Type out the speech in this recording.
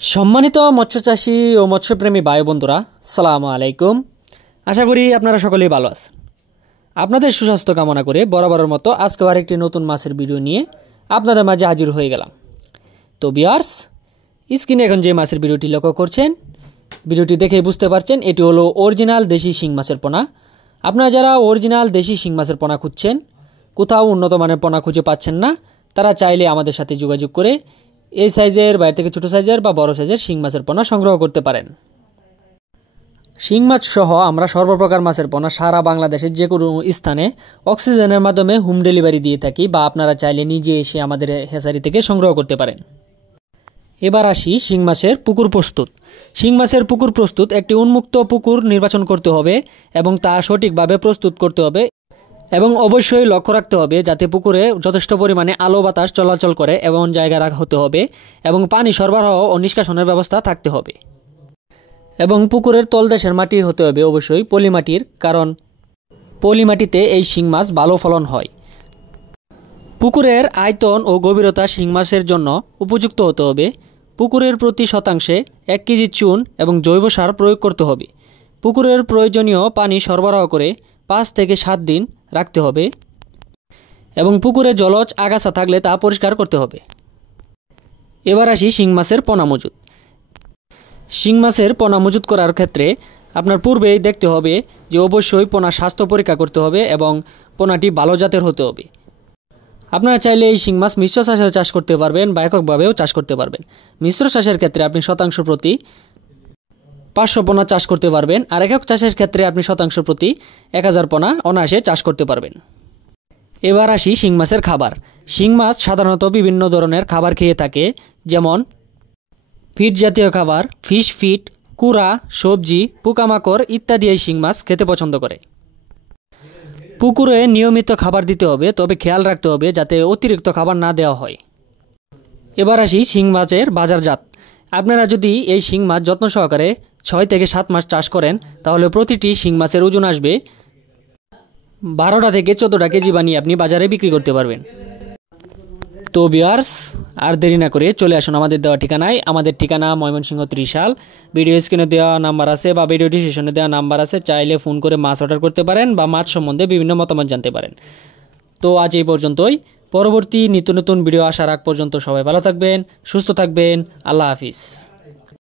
सम्मानित मत्स्य चाषी और मत्स्यप्रेमी भाई बंधुरा सालामु आलाइकुम। आशा करी आपनारा सकलेई भालो आछेन। आपनादेर सुस्वास्थ्य कामना करे बराबरेर मतो आजके आरेकटी नतुन माछेर भिडियो निये आपनादेर माझे हाजिर हये गेलाम। तो ভিউয়ার্স, स्क्रिने एखन जे माछेर भिडियोटी लक्ष्य करछेन, भिडियोटी देखेई बुझते पारछेन एटी हलो अरिजिनाल देशी शिंग माछेर पोना। आपनारा जारा अरिजिनाल देशी शिंग माछेर पोना खुঁজছেন, कोथाओ उन्नत माনের पोना खुঁজে पाচ্ছেন ना, तारा चाइले आमादेर साथे जोगाजोग करे এই সাইজের বাইরে থেকে ছোট সাইজের বা বড় সাইজের শিং মাছের পোনা সংগ্রহ করতে পারেন। শিং মাছ সহ আমরা সর্বপ্রকার মাছের পোনা সারা বাংলাদেশের যে কোনো স্থানে অক্সিজেনের মাধ্যমে হোম ডেলিভারি দিয়ে থাকি, বা আপনারা চাইলে নিজে এসে আমাদের হেসারি থেকে সংগ্রহ করতে পারেন। এবার আসি শিং মাছের পুকুর প্রস্তুত। শিং মাছের পুকুর প্রস্তুত একটি উন্মুক্ত পুকুর নির্বাচন করতে হবে এবং তা সঠিকভাবে প্রস্তুত করতে হবে এবং অবশ্যই লক্ষ্য রাখতে হবে যাতে পুকুরে যথেষ্ট পরিমাণে আলো বাতাস চলাচল করে এমন জায়গা রাখা হতে হবে এবং পানি সরবরাহ ও নিষ্কাশনের ব্যবস্থা থাকতে হবে এবং পুকুরের তলদেশের মাটি হতে হবে অবশ্যই পলি মাটির, কারণ পলি মাটিতে এই শিং মাছ ভালো ফলন হয়। পুকুরের আয়তন ও গভীরতা শিং মাছের জন্য উপযুক্ত হতে হবে। পুকুরের প্রতি শতাংশে 1 কেজি চুন এবং জৈব সার প্রয়োগ করতে হবে। পুকুরের প্রয়োজনীয় পানি সরবরাহ করে 5 থেকে 7 দিন রাখতে হবে এবং পুকুরে জলজ আগাছা থাকলে তা পরিষ্কার করতে হবে। এবার আসি শিং মাছের পোনা মজুত। শিং মাছের পোনা মজুত করার ক্ষেত্রে আপনার পূর্বেই দেখতে হবে যে অবশ্যই পোনা স্বাস্থ্য পরীক্ষা করতে হবে এবং পোনাটি ভালো জাতের হতে হবে। আপনারা চাইলে এই শিং মাছ মিশ্র চাষে চাষ করতে পারবেন বা এককভাবেও চাষ করতে পারবেন। মিশ্র চাষের ক্ষেত্রে আপনি শতাংশ প্রতি 500 পোনা চাষ করতে পারবেন, আর একক চাষের ক্ষেত্রে আপনি শতাংশ প্রতি 1000 পোনা অনায়াসে চাষ করতে পারবেন। এবার আসি শিং মাছের খাবার। শিং মাছ সাধারণত বিভিন্ন ধরনের খাবার খেয়ে থাকে, যেমন ফিড জাতীয় খাবার, ফিশ ফিড, কুড়া, সবজি, পোকামাকড় ইত্যাদি এই শিং মাছ খেতে পছন্দ করে। পুকুরে নিয়মিত খাবার দিতে হবে, তবে খেয়াল রাখতে হবে যাতে অতিরিক্ত খাবার না দেওয়া হয়। এবার আসি শিং মাছের বাজারজাত। আপনারা যদি এই শিং মাছ যত্ন সহকারে 6 থেকে 7 মাস চাষ করেন তাহলে প্রতিটি শিং মাছের ওজন আসবে 12টা থেকে 14টা কেজি বানিয়ে আপনি বাজারে বিক্রি করতে পারবেন। তো ভিউয়ার্স, আর দেরি না করে চলে আসুন আমাদের দেওয়া ঠিকানায়। আমাদের ঠিকানা ময়মনসিংহ ত্রিশাল। ভিডিও স্ক্রিনে দেওয়া নাম্বার আছে বা ভিডিও ডিসক্রিপশনে দেওয়া নাম্বার আছে, চাইলে ফোন করে মাছ অর্ডার করতে পারেন বা মাছ সম্বন্ধে বিভিন্ন মতামত জানতে পারেন। তো আজ এই পর্যন্তই। পরবর্তী নিত্য নতুন ভিডিও আসার আগ পর্যন্ত সবাই ভালো থাকবেন, সুস্থ থাকবেন। আল্লাহ হাফিজ।